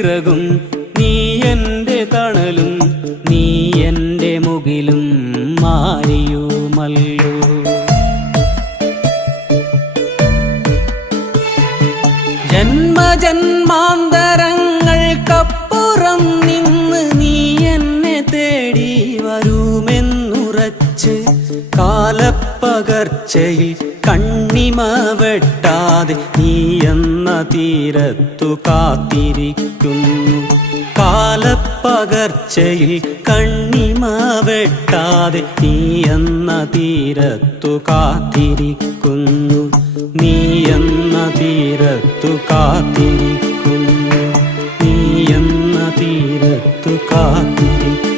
ചിറകും നീ എൻ്റെ തണലും നീ എൻ്റെ മുകിലും മാറിയുമല്ലോ. ജന്മജന്മാന്തരങ്ങൾക്കപ്പുറം നിന്ന് നീ എന്നെ തേടി വരുമെന്നുറച്ച് കാലപ്പകർച്ചയിൽ കണ്ണിമ വെട്ടാതെ നീ എന്ന തീരത്തു കാത്തിരിക്കുന്നു. കാലപ്പകർച്ചയിൽ കണ്ണിമ വെട്ടാതെ നീ എന്ന തീരത്തു കാത്തിരിക്കുന്നു. നീ എന്ന തീരത്തു കാത്തിരിക്കുന്നു.